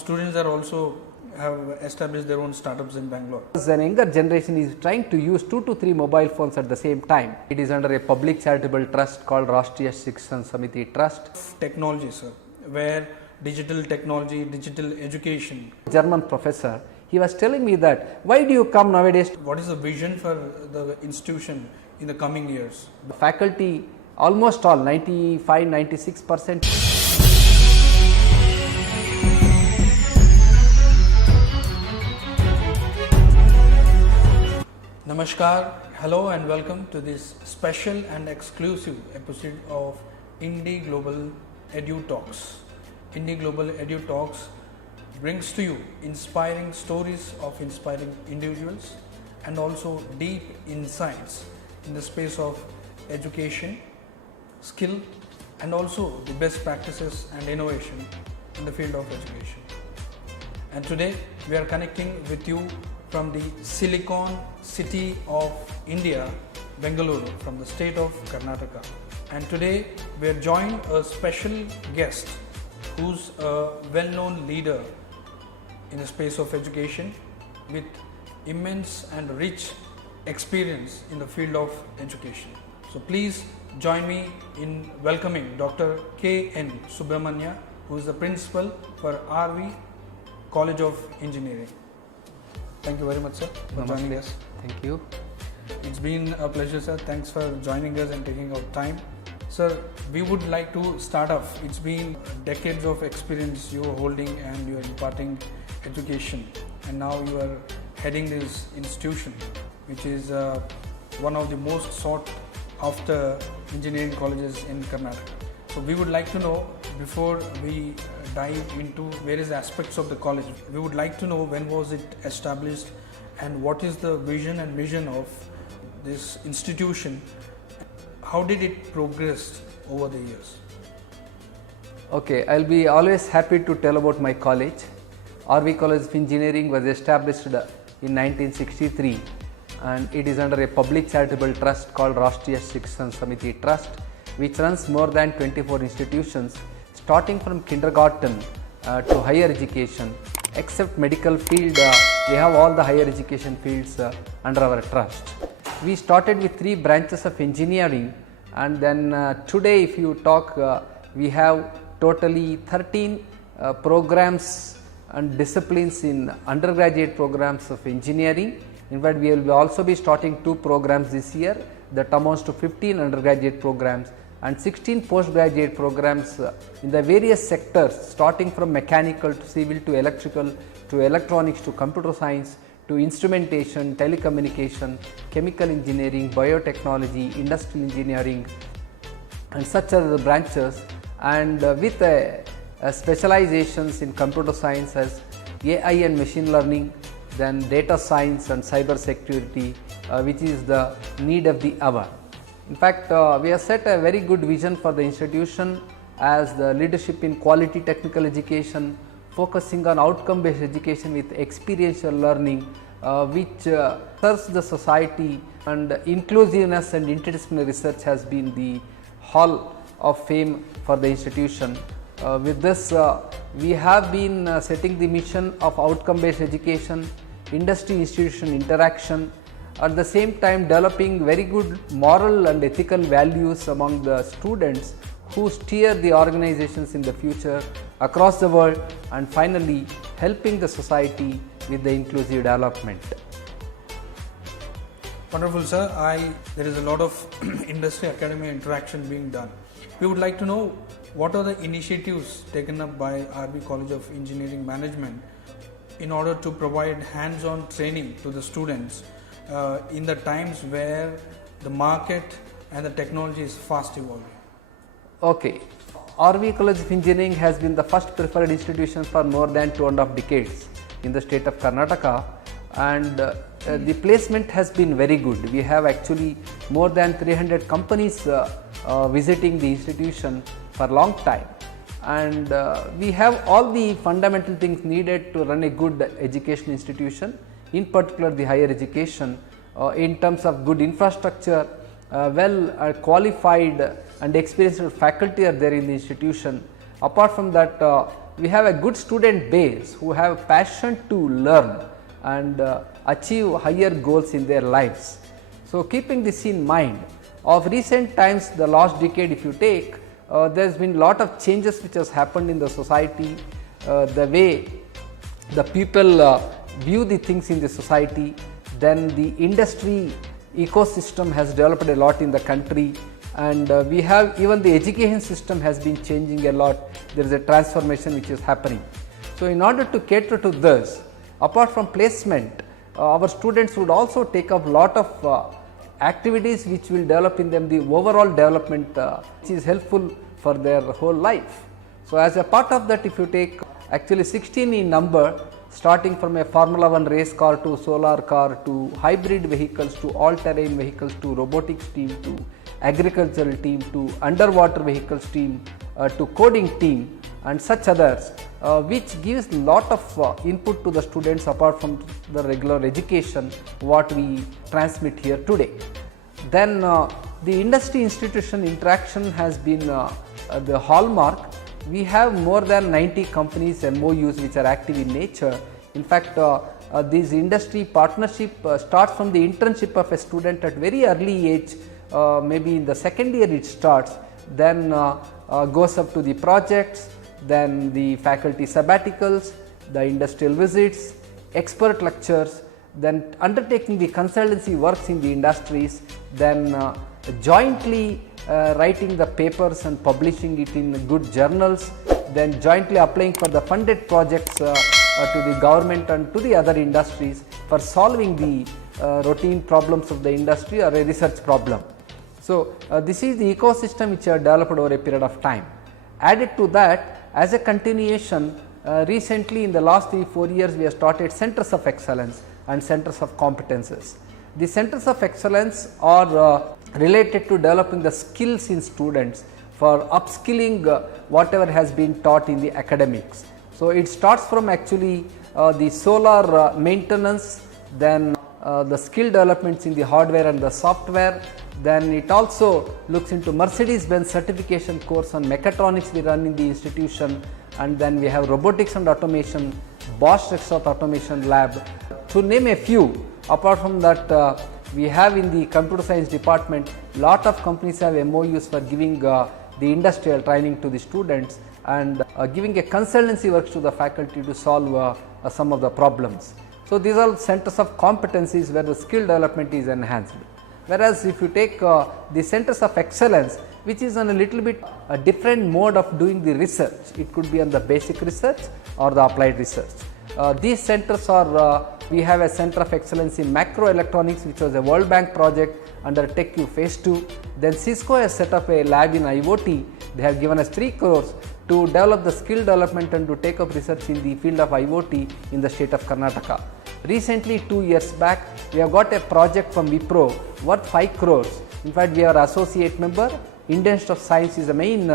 students are also have established their own startups in Bangalore. The younger generation is trying to use 2 to 3 mobile phones at the same time. It is under a public charitable trust called Rashtriya Shikshan Samiti Trust. Technology, sir, where digital technology, digital education. German professor, he was telling me that why do you come nowadays? What is the vision for the institution in the coming years? The faculty almost all 95-96%. Namaskar, hello and welcome to this special and exclusive episode of IndiGlobal EduTalks. IndiGlobal EduTalks brings to you inspiring stories of inspiring individuals and also deep insights in the space of education, skill and also the best practices and innovation in the field of education. And today we are connecting with you from the Silicon City of India, Bengaluru, from the state of Karnataka. And today we are joined a special guest who's a well-known leader in the space of education with immense and rich experience in the field of education. So please join me in welcoming Dr. K.N Subramanya, who is the principal for Harvey College of Engineering. Thank you very much, sir, for joining us. Thank you. It's been a pleasure, sir. Thanks for joining us and taking out time. Sir, we would like to start off. It's been decades of experience you are holding and you are imparting education, and now you are heading this institution, which is one of the most sought after engineering colleges in Karnataka. So we would like to know, before we dive into various aspects of the college, we would like to know when was it established and what is the vision and mission of this institution. How did it progress over the years? Okay, I'll be always happy to tell about my college. Harvey College of Engineering was established in 1963 and it is under a public charitable trust called Rashtriya Shikshan Samiti Trust, which runs more than 24 institutions starting from kindergarten to higher education. Except medical field, we have all the higher education fields under our trust. We started with 3 branches of engineering, and then today if you talk, we have totally 13 programs and disciplines in undergraduate programs of engineering. In fact, we will also be starting 2 programs this year that amounts to 15 undergraduate programs and 16 postgraduate programs in the various sectors, starting from mechanical to civil to electrical to electronics to computer science to instrumentation, telecommunication, chemical engineering, biotechnology, industrial engineering and such other branches, and with specializations in computer science as AI and machine learning, then data science and cyber security, which is the need of the hour. In fact, we have set a very good vision for the institution as the leadership in quality technical education, focusing on outcome based education with experiential learning, which serves the society, and inclusiveness and interdisciplinary research has been the hall of fame for the institution. With this, we have been setting the mission of outcome based education, industry institution interaction, at the same time developing very good moral and ethical values among the students who steer the organizations in the future across the world, and finally helping the society with the inclusive development. Wonderful, sir. There is a lot of industry academia interaction being done. We would like to know what are the initiatives taken up by Harvey College of Engineering Management in order to provide hands-on training to the students in the times where the market and the technology is fast evolving. Okay, Harvey College of Engineering has been the first preferred institution for more than 2.5 decades in the state of Karnataka, and the placement has been very good. We have actually more than 300 companies visiting the institution for a long time, and we have all the fundamental things needed to run a good education institution, in particular the higher education, in terms of good infrastructure, well qualified and experienced faculty are there in the institution. Apart from that, we have a good student base who have passion to learn and achieve higher goals in their lives. So, keeping this in mind, of recent times, the last decade if you take, there has been lot of changes which has happened in the society, the way the people view the things in the society, then the industry ecosystem has developed a lot in the country, and we have even the education system has been changing a lot. There is a transformation which is happening. So, in order to cater to this, apart from placement, our students would also take up lot of activities which will develop in them the overall development which is helpful for their whole life. So, as a part of that, if you take actually 16 in number, starting from a Formula 1 race car to solar car to hybrid vehicles to all terrain vehicles to robotics team to agricultural team to underwater vehicles team to coding team and such others, which gives lot of input to the students apart from the regular education what we transmit here today. Then the industry institution interaction has been the hallmark. We have more than 90 companies MOUs which are active in nature. In fact, this industry partnership starts from the internship of a student at very early age, maybe in the second year it starts, then goes up to the projects, then the faculty sabbaticals, the industrial visits, expert lectures, then undertaking the consultancy works in the industries, then jointly writing the papers and publishing it in good journals, then jointly applying for the funded projects to the government and to the other industries for solving the routine problems of the industry or a research problem. So, this is the ecosystem which have developed over a period of time. Added to that, as a continuation, recently in the last 3-4 years we have started centers of excellence and centers of competences. The centers of excellence are related to developing the skills in students for upskilling whatever has been taught in the academics. So, it starts from actually the solar maintenance, then the skill developments in the hardware and the software, then it also looks into Mercedes-Benz certification course on mechatronics we run in the institution, and then we have robotics and automation, Bosch Rexroth automation lab, to name a few. Apart from that, we have in the computer science department, lot of companies have MOUs for giving the industrial training to the students and giving a consultancy works to the faculty to solve some of the problems. So, these are centers of competencies where the skill development is enhanced. Whereas, if you take the centers of excellence, which is on a little bit a different mode of doing the research, it could be on the basic research or the applied research. These centers are, we have a center of excellence in macroelectronics, which was a World Bank project under TechU phase 2. Then Cisco has set up a lab in IoT. They have given us 3 crores to develop the skill development and to take up research in the field of IoT in the state of Karnataka. Recently, 2 years back, we have got a project from Wipro worth 5 crores. In fact, we are associate member. Indian Institute of Science is the main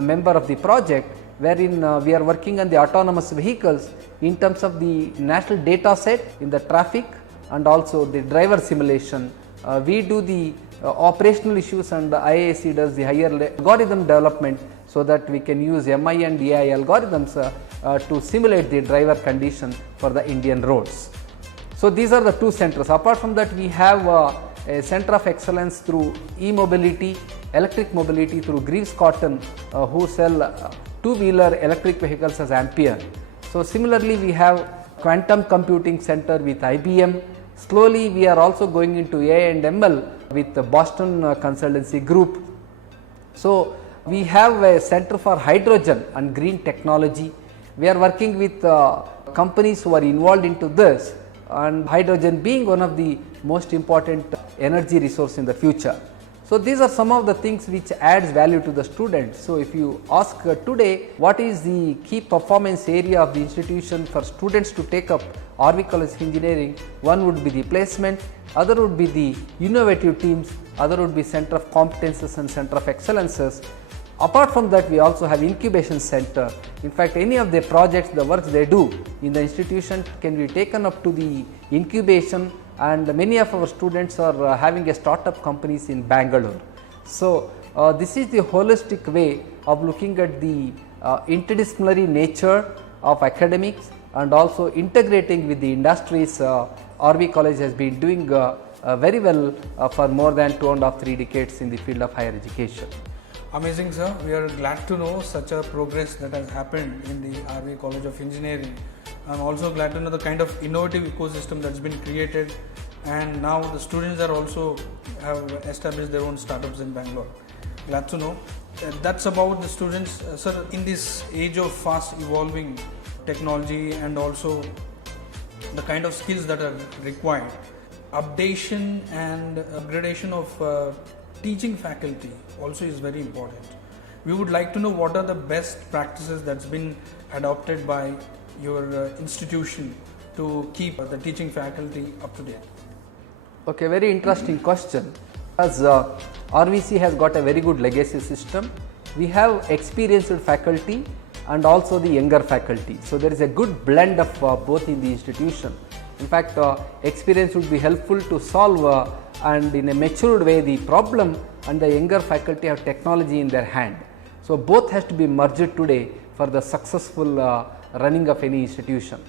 member of the project, wherein we are working on the autonomous vehicles in terms of the national data set in the traffic and also the driver simulation. We do the operational issues and the IAC does the higher algorithm development, so that we can use MI and AI algorithms to simulate the driver condition for the Indian roads. So, these are the 2 centers. Apart from that, we have a center of excellence through e-mobility, electric mobility through Greaves Cotton, who sell two-wheeler electric vehicles as Ampere. So, similarly, we have quantum computing center with IBM. Slowly, we are also going into AI and ML with the Boston Consultancy Group. So, we have a center for hydrogen and green technology. We are working with companies who are involved into this, and hydrogen being one of the most important energy resource in the future. So, these are some of the things which adds value to the students. So, if you ask today what is the key performance area of the institution for students to take up RV College of Engineering, one would be the placement, other would be the innovative teams, other would be center of competences and center of excellences. Apart from that, we also have incubation center. In fact, any of the projects, the works they do in the institution can be taken up to the incubation, and many of our students are having a startup companies in Bangalore. So, this is the holistic way of looking at the interdisciplinary nature of academics and also integrating with the industries. RV College has been doing very well for more than 2.5-3 decades in the field of higher education. Amazing, sir. We are glad to know such a progress that has happened in the RV College of Engineering. I'm also glad to know the kind of innovative ecosystem that's been created, and now the students are also have established their own startups in Bangalore. Glad to know. That's about the students. Sir, in this age of fast evolving technology and also the kind of skills that are required, updation and upgradation of teaching faculty also is very important. We would like to know what are the best practices that's been adopted by your institution to keep the teaching faculty up to date. Okay, very interesting question. As RVC has got a very good legacy system, we have experienced faculty and also the younger faculty. So there is a good blend of both in the institution. In fact, experience would be helpful to solve and in a matured way the problem, and the younger faculty have technology in their hand. So both has to be merged today for the successful running of any institution.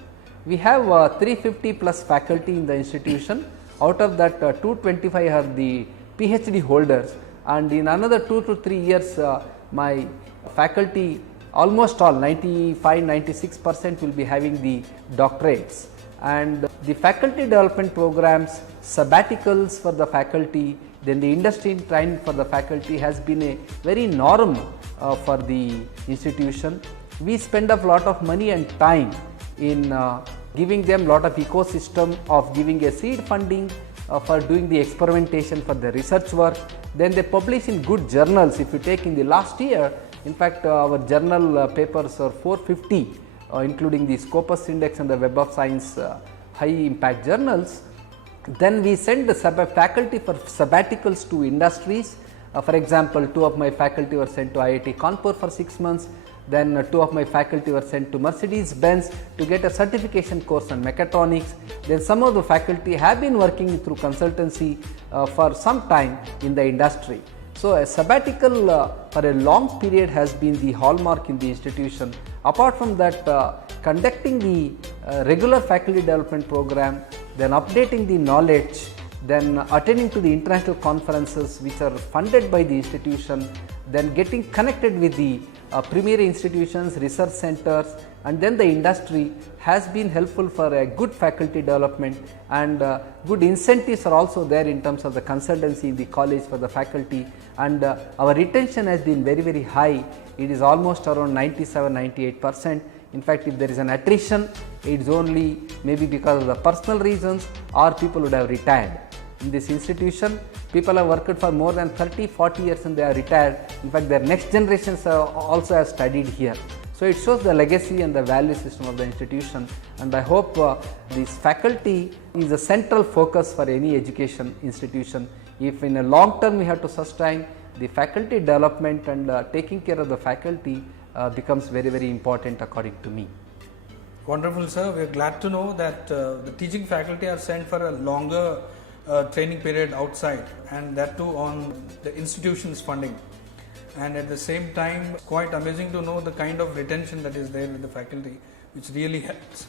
We have 350 plus faculty in the institution. Out of that 225 are the PhD holders, and in another 2 to 3 years my faculty almost all 95-96% will be having the doctorates. And the faculty development programs, sabbaticals for the faculty, then the industry training for the faculty has been a very norm for the institution. We spend a lot of money and time in giving them lot of ecosystem of giving a seed funding for doing the experimentation for the research work. Then they publish in good journals. If you take in the last year, in fact our journal papers are 450 including the Scopus Index and the Web of Science high impact journals. Then we send the faculty for sabbaticals to industries. For example, 2 of my faculty were sent to IIT Kanpur for 6 months. Then 2 of my faculty were sent to Mercedes-Benz to get a certification course on mechatronics. Then some of the faculty have been working through consultancy for some time in the industry. So a sabbatical for a long period has been the hallmark in the institution. Apart from that, conducting the regular faculty development program, then updating the knowledge, then attending to the international conferences which are funded by the institution, then getting connected with the premier institutions, research centers, and then the industry has been helpful for a good faculty development, and good incentives are also there in terms of the consultancy in the college for the faculty, and our retention has been very high. It is almost around 97-98%. In fact, if there is an attrition, it is only maybe because of the personal reasons or people would have retired. In this institution, people have worked for more than 30-40 years and they are retired. In fact, their next generations also have studied here. So it shows the legacy and the value system of the institution, and I hope this faculty is a central focus for any education institution. If in a long term we have to sustain, the faculty development and taking care of the faculty becomes very important according to me. Wonderful, sir. We are glad to know that the teaching faculty are sent for a longer training period outside, and that too on the institution's funding. And at the same time, quite amazing to know the kind of retention that is there with the faculty, which really helps.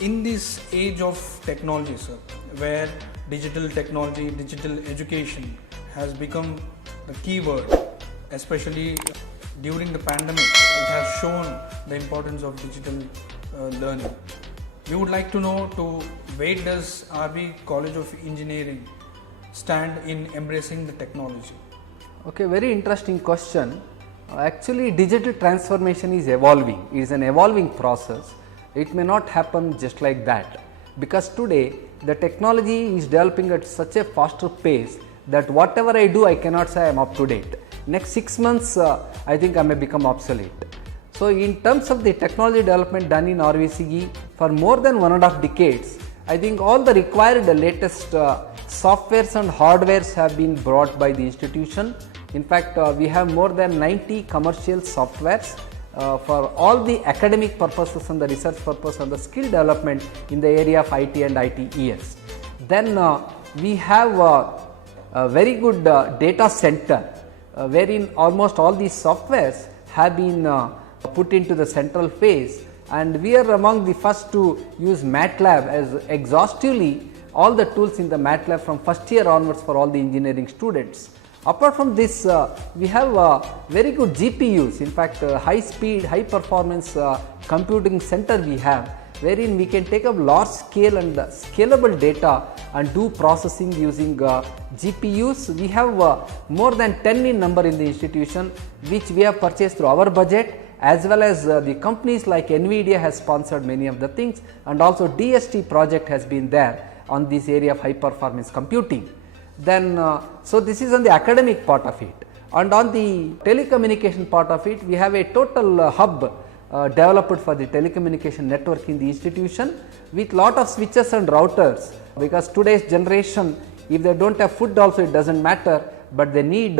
In this age of technology, sir, where digital technology, digital education has become the key word, especially during the pandemic, it has shown the importance of digital learning. We would like to know where does RV College of Engineering stand in embracing the technology? Okay, very interesting question. Actually, digital transformation is evolving. It is an evolving process. It may not happen just like that, because today the technology is developing at such a faster pace that whatever I do, I cannot say I am up to date. Next 6 months, I think I may become obsolete. So in terms of the technology development done in RVCE for more than 1.5 decades, I think all the required latest softwares and hardwares have been brought by the institution. In fact, we have more than 90 commercial softwares for all the academic purposes and the research purpose and the skill development in the area of IT and ITES. Then we have a very good data center wherein almost all these softwares have been put into the central phase, and we are among the first to use MATLAB as exhaustively all the tools in the MATLAB from first year onwards for all the engineering students. Apart from this, we have very good GPUs, in fact high speed, high performance computing center we have, wherein we can take up large scale and scalable data and do processing using GPUs. We have more than 10 in number in the institution, which we have purchased through our budget, as well as the companies like NVIDIA has sponsored many of the things, and also DST project has been there on this area of high performance computing. Then so this is on the academic part of it, and on the telecommunication part of it, we have a total hub developed for the telecommunication network in the institution with lot of switches and routers, because today's generation, if they don't have food also it doesn't matter, but they need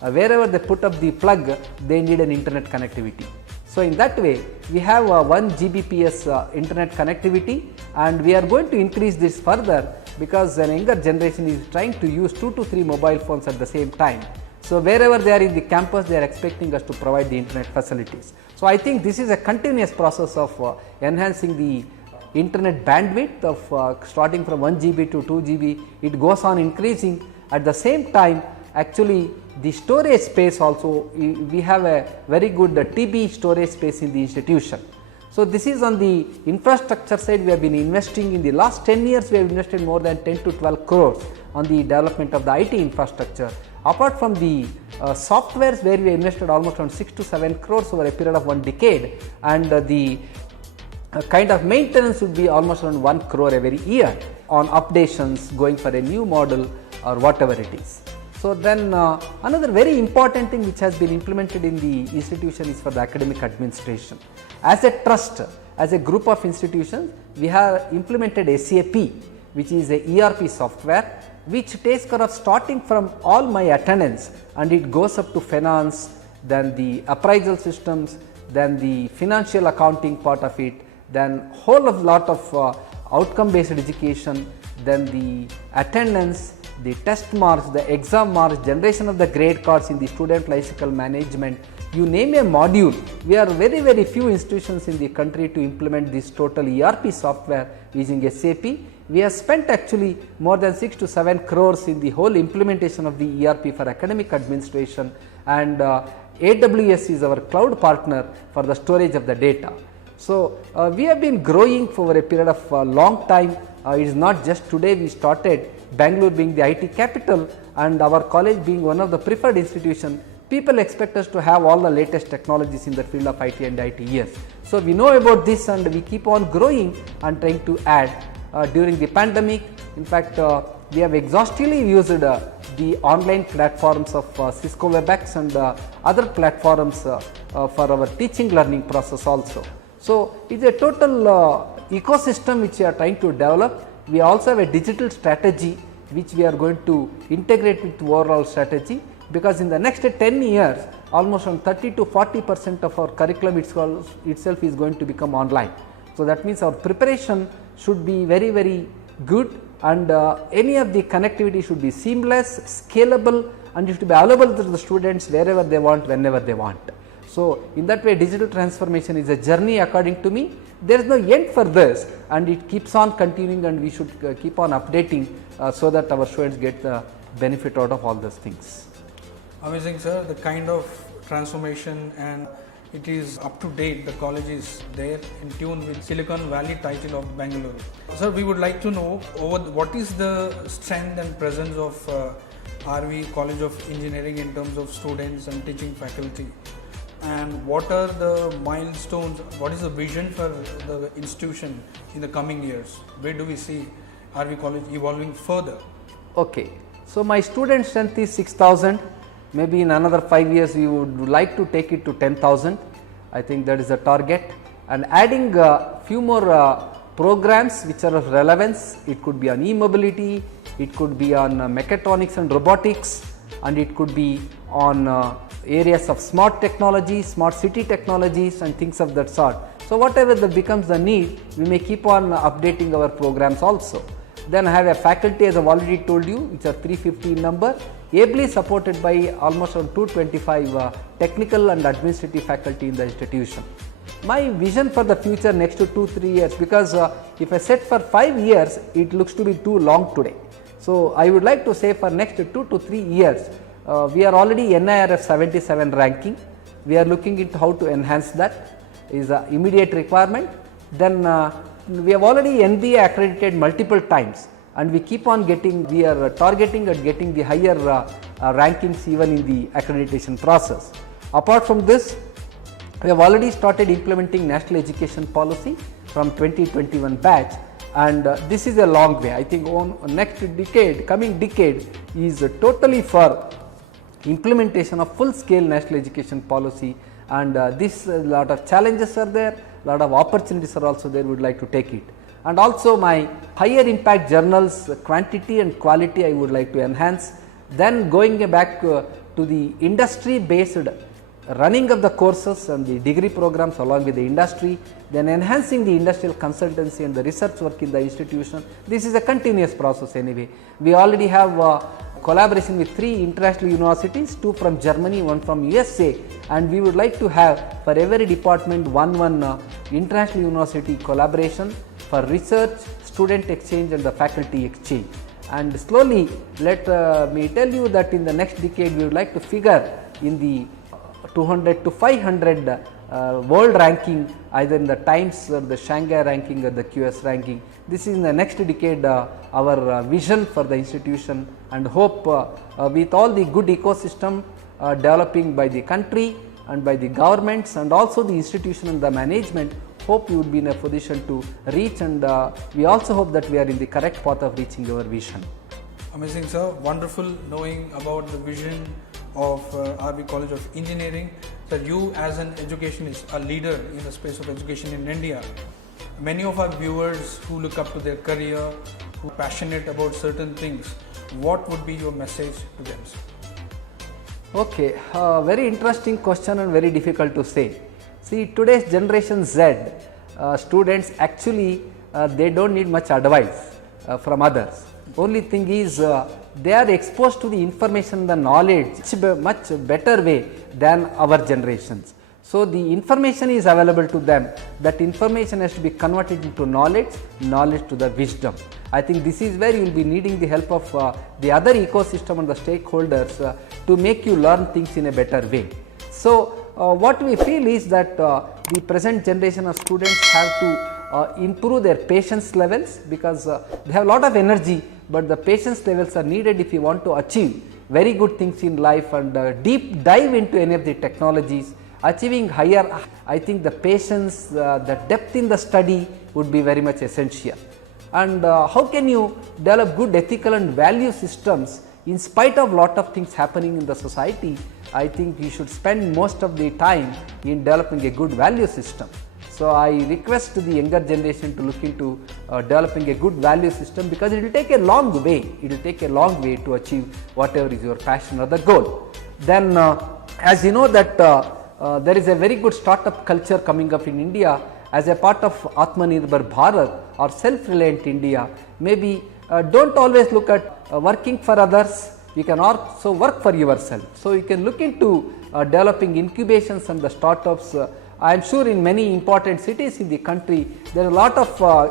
wherever they put up the plug, they need an internet connectivity. So in that way, we have 1 Gbps internet connectivity, and we are going to increase this further, because an younger generation is trying to use 2 to 3 mobile phones at the same time. So wherever they are in the campus, they are expecting us to provide the internet facilities. So I think this is a continuous process of enhancing the internet bandwidth of starting from 1 GB to 2 GB, it goes on increasing. At the same time, actually the storage space also, we have a very good TB storage space in the institution. So this is on the infrastructure side. We have been investing in the last 10 years, we have invested more than 10 to 12 crores on the development of the IT infrastructure. Apart from the softwares, where we invested almost around 6 to 7 crores over a period of 1 decade, and the kind of maintenance would be almost around 1 crore every year on updations, going for a new model or whatever it is. So then another very important thing which has been implemented in the institution is for the academic administration. As a trust, as a group of institutions, we have implemented SAP, which is a ERP software, which takes care of starting from all my attendance, and it goes up to finance, then the appraisal systems, then the financial accounting part of it, then whole of lot of outcome based education, then the attendance, the test marks, the exam marks, generation of the grade cards in the student lifecycle management. You name a module, we are very few institutions in the country to implement this total ERP software using SAP. We have spent actually more than 6 to 7 crores in the whole implementation of the ERP for academic administration, and AWS is our cloud partner for the storage of the data. So we have been growing for a period of a long time. It is not just today we started. Bangalore being the IT capital and our college being one of the preferred institutions, people expect us to have all the latest technologies in the field of IT and ITES. So we know about this, and we keep on growing and trying to add. During the pandemic, in fact, we have exhaustively used the online platforms of Cisco WebEx and other platforms for our teaching learning process also. So it is a total ecosystem which we are trying to develop. We also have a digital strategy which we are going to integrate with overall strategy, because in the next 10 years almost on 30 to 40% of our curriculum itself is going to become online. So that means our preparation should be very good, and any of the connectivity should be seamless, scalable, and it should be available to the students wherever they want, whenever they want. So in that way, digital transformation is a journey according to me. There is no end for this, and it keeps on continuing, and we should keep on updating so that our students get the benefit out of all those things. Amazing, sir, the kind of transformation, and it is up to date. The college is there in tune with Silicon Valley title of Bangalore. Sir, we would like to know what is the strength and presence of RV College of Engineering in terms of students and teaching faculty, and what are the milestones, what is the vision for the institution in the coming years? Where do we see RV College evolving further? Okay, so my student strength is 6,000. Maybe in another 5 years we would like to take it to 10,000. I think that is the target, and adding a few more programs which are of relevance. It could be on e-mobility, it could be on mechatronics and robotics, and it could be on areas of smart technology, smart city technologies, and things of that sort. So whatever that becomes the need, we may keep on updating our programs also. Then I have a faculty, as I have already told you, which are 350 in number. ably supported by almost around 225 technical and administrative faculty in the institution. My vision for the future next to 2-3 years, because if I set for 5 years, it looks to be too long today. So I would like to say for next 2 to 3 years, we are already NIRF 77 ranking. We are looking into how to enhance that, is an immediate requirement. Then we have already NBA accredited multiple times, and we keep on getting, we are targeting at getting the higher rankings even in the accreditation process. Apart from this, we have already started implementing national education policy from 2021 batch, and this is a long way. I think on next decade, coming decade is totally for implementation of full scale national education policy, and this lot of challenges are there, lot of opportunities are also there, we would like to take it. And also my higher impact journals quantity and quality I would like to enhance. Then going back to the industry based running of the courses and the degree programs along with the industry, then enhancing the industrial consultancy and the research work in the institution. This is a continuous process anyway. We already have collaboration with 3 international universities, 2 from Germany, 1 from USA, and we would like to have for every department one international university collaboration for research, student exchange and the faculty exchange. And slowly let me tell you that in the next decade we would like to figure in the 200 to 500 world ranking, either in the Times or the Shanghai ranking or the QS ranking. This is in the next decade our vision for the institution, and hope with all the good ecosystem developing by the country and by the governments and also the institution and the management, hope you would be in a position to reach, and we also hope that we are in the correct path of reaching our vision. Amazing, sir. Wonderful knowing about the vision of RV College of Engineering. That you as an educationist, a leader in the space of education in India. Many of our viewers who look up to their career, who are passionate about certain things, what would be your message to them, sir? Okay, very interesting question and very difficult to say. See, today's generation Z, students actually they don't need much advice from others. Only thing is they are exposed to the information, the knowledge much better way than our generations. So the information is available to them, that information has to be converted into knowledge, knowledge to the wisdom. I think this is where you will be needing the help of the other ecosystem and the stakeholders to make you learn things in a better way. So what we feel is that the present generation of students have to improve their patience levels, because they have a lot of energy, but the patience levels are needed if you want to achieve very good things in life and deep dive into any of the technologies. Achieving higher, I think the patience, the depth in the study would be very much essential. And how can you develop good ethical and value systems in spite of lot of things happening in the society? I think you should spend most of the time in developing a good value system. So I request the younger generation to look into developing a good value system, because it will take a long way. It will take a long way to achieve whatever is your passion or the goal. Then as you know that there is a very good startup culture coming up in India as a part of Atmanirbhar Bharat or self-reliant India. Maybe don't always look at working for others, you can also work for yourself. So you can look into developing incubations and the startups. I am sure in many important cities in the country there are a lot of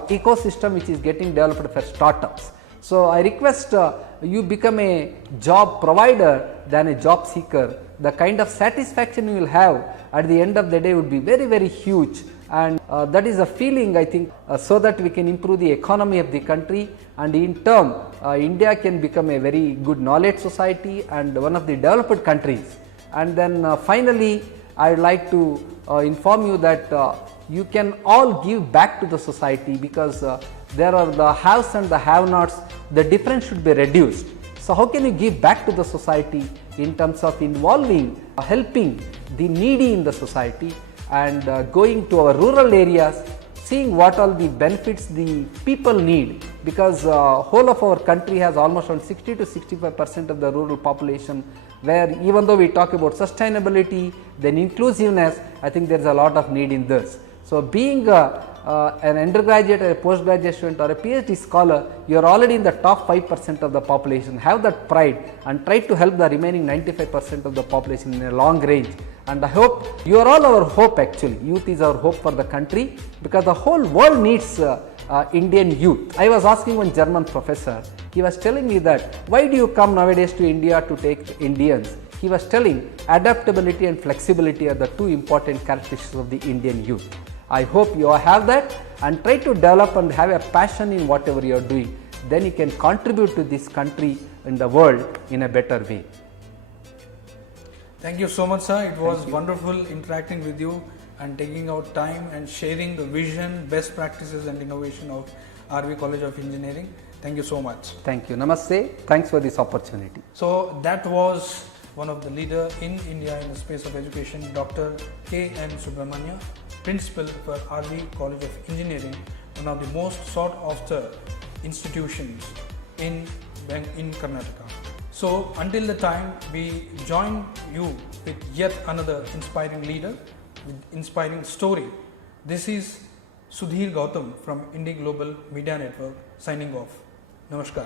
ecosystem which is getting developed for startups. So I request you become a job provider than a job seeker. The kind of satisfaction you will have at the end of the day would be very, very huge, and that is a feeling, I think, so that we can improve the economy of the country, and in turn India can become a very good knowledge society and one of the developed countries. And then finally I would like to inform you that you can all give back to the society, because there are the haves and the have-nots. The difference should be reduced. So how can you give back to the society in terms of involving, helping the needy in the society, and going to our rural areas, seeing what all the benefits the people need, because whole of our country has almost around 60 to 65% of the rural population, where even though we talk about sustainability, then inclusiveness, I think there is a lot of need in this. So being an undergraduate or a postgraduate student or a PhD scholar, you are already in the top 5% of the population. Have that pride and try to help the remaining 95% of the population in a long range. And I hope you are all our hope actually. Youth is our hope for the country, because the whole world needs Indian youth. I was asking one German professor, he was telling me that why do you come nowadays to India to take Indians? He was telling adaptability and flexibility are the two important characteristics of the Indian youth. I hope you all have that and try to develop and have a passion in whatever you are doing. Then you can contribute to this country and the world in a better way. Thank you so much, sir. It was wonderful interacting with you and taking out time and sharing the vision, best practices and innovation of RV College of Engineering. Thank you so much. Thank you. Namaste. Thanks for this opportunity. So that was one of the leader in India in the space of education, Dr. K.N Subramanya, Principal for Harvey College of Engineering, one of the most sought after institutions in Karnataka. So until the time we join you with yet another inspiring leader, with inspiring story, this is Sudhir Gautam from IndiGlobal Media Network signing off. Namaskar.